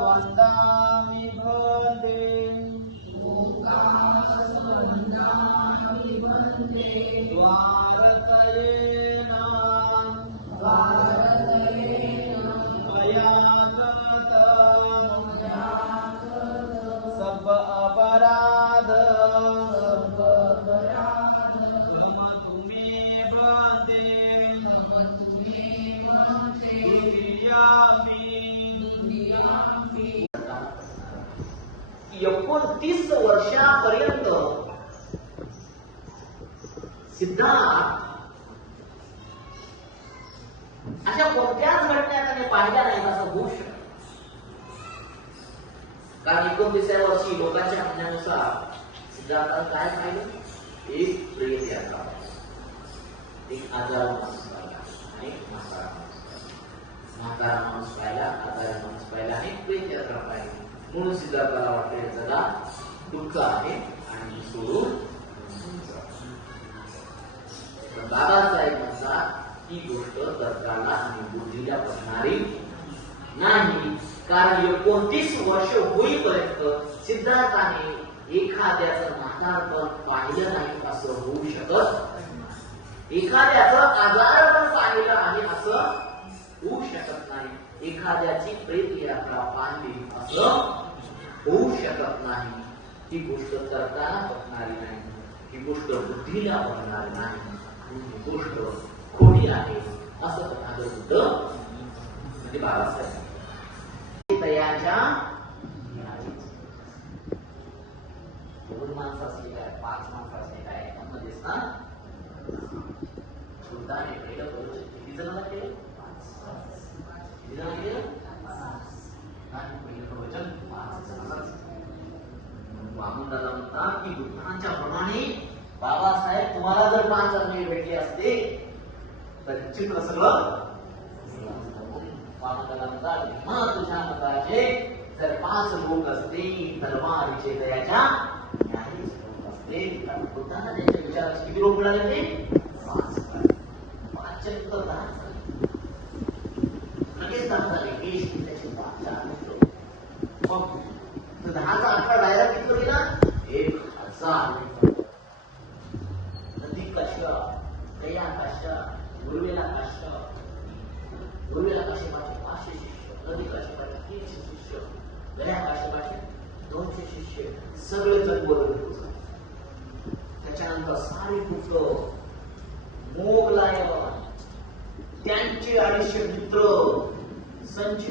वन्दामि भवते द्वारतयेन मया सब अपराध क्षमतु मे भवते दुर्यामि 29 वर्षापर्यंत सिद्धार्थ अशा कोणत्याच घटना त्याने पाहिल्या नाहीत असं होऊ शकत. कारण 29व्या वर्षी लोकांच्या म्हणण्यानुसार सिद्धार्थाने काय पाहिलं? एक प्रेत यात्रा, एक आजार माणूस पाहिला आणि म्हातारा माणूस पाहिला, आजार माणूस पाहिला आणि प्रेत यात्रा पाहिली. म्हणून सिद्धार्थाला वाटले जगा दुःख आहे आणि सोडून दादासाहेब म्हणतात ही गोष्ट तर्काला आणि बुद्धीला पटणारी नाही. कारण 29 वर्ष होईपर्यंत सिद्धार्थाने एखाद्याचं म्हातारपण पाहिलं नाही असं होऊ शकत, एखाद्याचं आजारपण पाहिलं आहे असं होऊ शकत नाही, एखाद्याची प्रेत यात्रा पाहिली असं होऊ शकत नाही. ही गोष्ट तर्काला पटणारी नाही, ही गोष्ट बुद्धीला पटणारी नाही, ही गोष्ट खोटी आहे असं तथागत बुद्ध म्हणजे बाबासाहेब तयाच्या दोन माणसं असली काय, 5 माणसं असली काय, यामध्येच ना सुलताने पहिलं करू शकते. किती जणांना केलं? 5 जणांना केलं. पहिलं प्रवचन 5 जणांनाच. वामनदादा म्हणतात की बुद्धांच्या प्रमाणे बाबासाहेब तुम्हाला जर 5 जण भेटले असते तर चित्र सगळं वामनदादा म्हणतात तुझ्या मताचे जर 5 लोक असते धर्माविषयी दयाच्या न्यायी लोक असते. बुद्धांना त्यांच्या विचाराचे किती लोक मिळाले ते? 5 चक्र 10 लगेच 10 झाले. त्याचे 5 मग 10चा 18 डायरेक्ट किती गेला? 1000. नदी कश्यप, दया कश्यप, गुरुवेला कश्यप, गुरुवेला कश्यपाचे 500 शिष्य, नदी कश्यपाचे 300 शिष्य, दया कश्यपाचे 200 शिष्य, सगळे जग बरोबर. त्याच्यानंतर सारे पुत्र, मोगलायन, त्यांचे 250 मित्र, संजीव